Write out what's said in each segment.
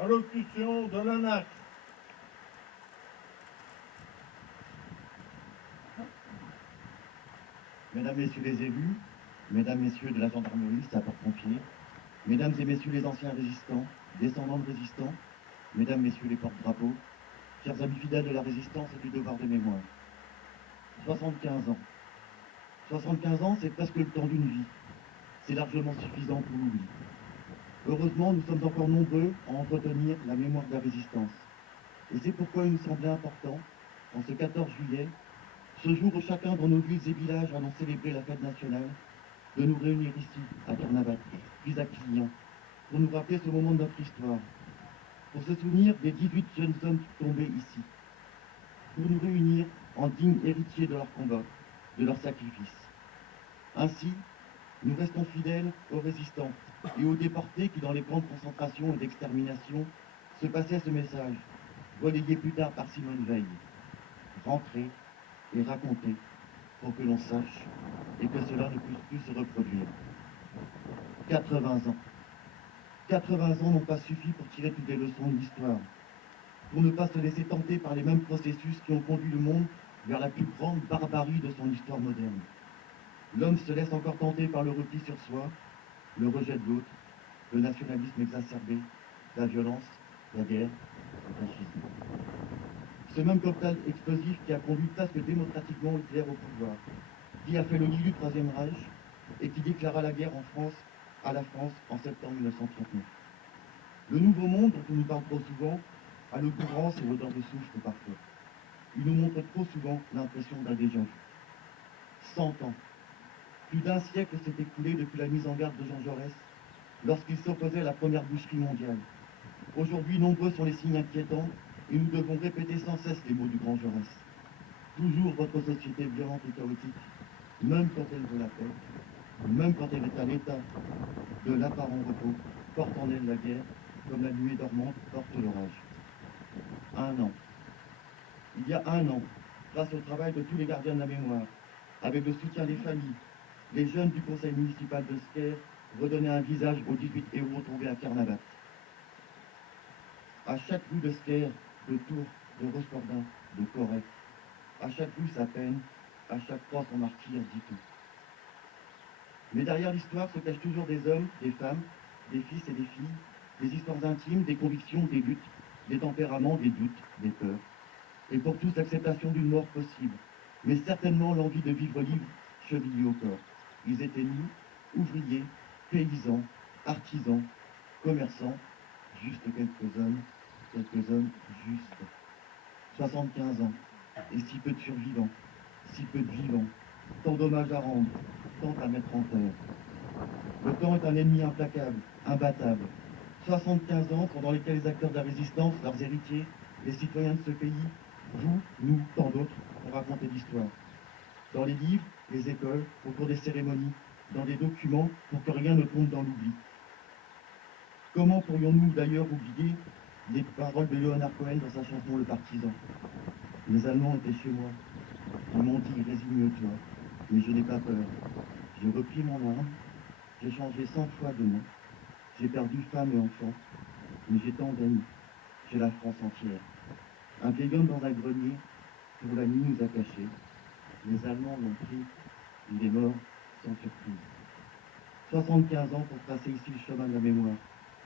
Allocution de l'ANAC. Mesdames, Messieurs les élus, Mesdames, Messieurs de la gendarmerie, sapeurs-pompiers, Mesdames et Messieurs les anciens résistants, descendants de résistants, Mesdames, Messieurs les porte-drapeaux, chers amis fidèles de la résistance et du devoir de mémoire. 75 ans. 75 ans, c'est presque le temps d'une vie. C'est largement suffisant pour l'oubli. Heureusement, nous sommes encore nombreux à entretenir la mémoire de la résistance. Et c'est pourquoi il nous semblait important, en ce 14 juillet, ce jour où chacun dans nos villes et villages allons célébrer la fête nationale, de nous réunir ici, à Carnabat, puis à Quillan, pour nous rappeler ce moment de notre histoire, pour se souvenir des 18 jeunes hommes tombés ici, pour nous réunir en dignes héritiers de leur combat, de leur sacrifice. Ainsi, nous restons fidèles aux résistants et aux déportés qui, dans les camps de concentration et d'extermination, se passaient ce message, relayé plus tard par Simone Veil. Rentrez et racontez pour que l'on sache et que cela ne puisse plus se reproduire. 80 ans. 80 ans n'ont pas suffi pour tirer toutes les leçons de l'histoire, pour ne pas se laisser tenter par les mêmes processus qui ont conduit le monde vers la plus grande barbarie de son histoire moderne. L'homme se laisse encore tenter par le repli sur soi, le rejet de l'autre, le nationalisme exacerbé, la violence, la guerre, le fascisme. Ce même cocktail explosif qui a conduit presque démocratiquement Hitler au pouvoir, qui a fait le lit du Troisième Reich et qui déclara la guerre à la France en septembre 1939. Le nouveau monde dont on nous parle trop souvent a le goût rance et l'odeur de soufre parfois. Il nous montre trop souvent l'impression d'un déjà vu. 100 ans. Plus d'un siècle s'est écoulé depuis la mise en garde de Jean Jaurès lorsqu'il s'opposait à la première boucherie mondiale. Aujourd'hui, nombreux sont les signes inquiétants et nous devons répéter sans cesse les mots du grand Jaurès. Toujours votre société violente et chaotique, même quand elle veut la paix, même quand elle est à l'état de l'apparent repos, porte en elle la guerre, comme la nuée dormante porte l'orage. 1 an. Il y a 1 an, grâce au travail de tous les gardiens de la mémoire, avec le soutien des familles, les jeunes du conseil municipal de Sker redonnaient un visage aux 18 héros tombés à Carnabat. À chaque rue de Sker, de Tours, de Rospordin, de Corrèze, à chaque rue sa peine, à chaque croix son martyr, dit-on. Mais derrière l'histoire se cachent toujours des hommes, des femmes, des fils et des filles, des histoires intimes, des convictions, des luttes, des tempéraments, des doutes, des peurs. Et pour tous l'acceptation d'une mort possible, mais certainement l'envie de vivre libre, chevillée au corps. Ils étaient nus, ouvriers, paysans, artisans, commerçants, juste quelques hommes justes. 75 ans, et si peu de survivants, si peu de vivants, tant d'hommages à rendre, tant à mettre en terre. Le temps est un ennemi implacable, imbattable. 75 ans pendant lesquels les acteurs de la résistance, leurs héritiers, les citoyens de ce pays, vous, nous, tant d'autres, ont raconté l'histoire. Dans les livres, les écoles, au cours des cérémonies, dans des documents, pour que rien ne tombe dans l'oubli. Comment pourrions-nous d'ailleurs oublier les paroles de Leonard Cohen dans sa chanson Le Partisan? Les Allemands étaient chez moi. Ils m'ont dit, résigne-toi, mais je n'ai pas peur. J'ai repris mon arme, j'ai changé 100 fois de nom, j'ai perdu femme et enfants, mais j'ai tant d'amis, j'ai la France entière. Un vieil homme dans un grenier, pour la nuit nous a cachés. Les Allemands l'ont pris, il est mort sans surprise. 75 ans pour tracer ici le chemin de la mémoire.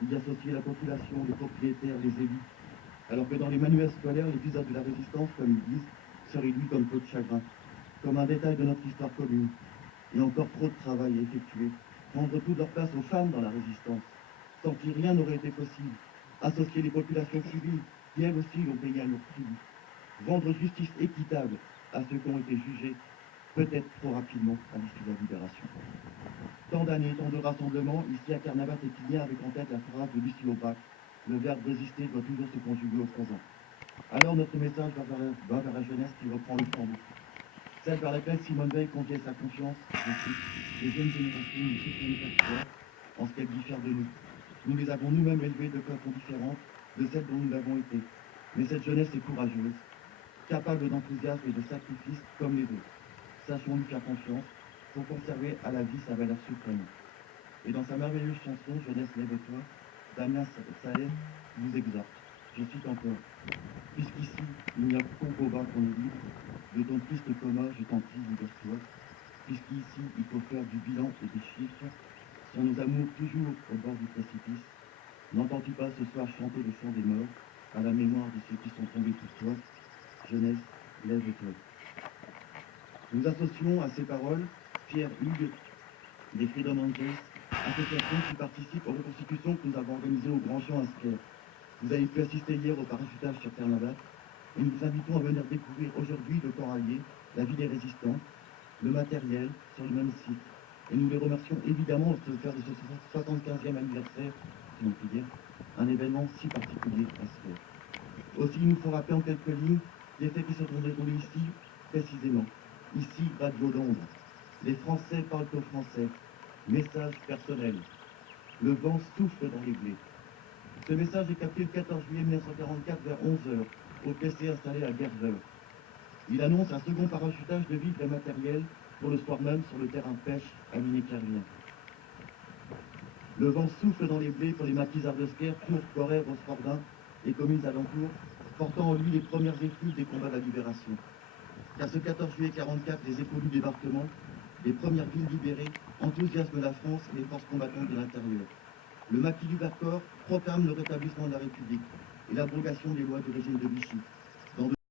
Il y associer la population, les propriétaires, les élus, alors que dans les manuels scolaires, l'épisode de la résistance, comme ils disent, se réduit comme peau de chagrin, comme un détail de notre histoire commune. Et encore trop de travail à effectuer, rendre toute leur place aux femmes dans la résistance, sans qui rien n'aurait été possible, associer les populations civiles, qui elles aussi ont payé un lourd tribut, rendre justice équitable à ceux qui ont été jugés, peut-être trop rapidement à l'issue de la libération. Tant d'années, tant de rassemblements, ici à Carnabat et Quillan, avec en tête la phrase de Lucie Aubrac, le verbe résister doit toujours se conjuguer au présent. Alors notre message va vers la jeunesse qui reprend le flambeau. Celle vers laquelle Simone Veil confiait sa confiance, les jeunes générations ne soutiennent pas foi en ce qu'elles diffèrent de nous. Nous les avons nous-mêmes élevées de façon différente de celle dont nous l'avons été. Mais cette jeunesse est courageuse, capable d'enthousiasme et de sacrifice comme les autres. Sachons lui faire confiance pour conserver à la vie sa valeur suprême. Et dans sa merveilleuse chanson Jeunesse lève-toi, Damien Saez vous exhorte. Je cite encore. Puisqu'ici, il n'y a qu'au bobin qu'on est libre, de ton triste coma, je t'en prie, libère-toi. Puisqu'ici, il faut faire du bilan et des chiffres, sont nos amours toujours au bord du précipice. N'entends-tu pas ce soir chanter le chant des morts, à la mémoire de ceux qui sont tombés pour toi? Jeunesse, lève-toi. Nous associons à ces paroles Pierre Hugues des Freedom Angels, association qui participe aux reconstitutions que nous avons organisées au Grand Champ à Sker. Vous avez pu assister hier au parachutage sur Terre-Navat et nous vous invitons à venir découvrir aujourd'hui le corps allié, la vie des résistants, le matériel sur le même site. Et nous les remercions évidemment au faire de ce 75e anniversaire, si on peut dire, un événement si particulier à Sker. Aussi, il nous faut rappeler en quelques lignes les faits qui se sont déroulés ici, précisément. Ici, Radio Londres. Les Français parlent aux Français. Message personnel. Le vent souffle dans les blés. Ce message est capté le 14 juillet 1944 vers 11h, au PC installé à Guerveur. Il annonce un second parachutage de vivres et matériel pour le soir même sur le terrain de pêche à Miné-Kervien. Le vent souffle dans les blés pour les maquisards de Sker, Tours, Corrèze, Rospordin et communes alentours, portant en lui les premières effluves des combats de la libération. Car ce 14 juillet 44, les échos du débarquement, les premières villes libérées, enthousiasment la France et les forces combattantes de l'intérieur. Le maquis du Vercors proclame le rétablissement de la République et l'abrogation des lois du régime de Vichy.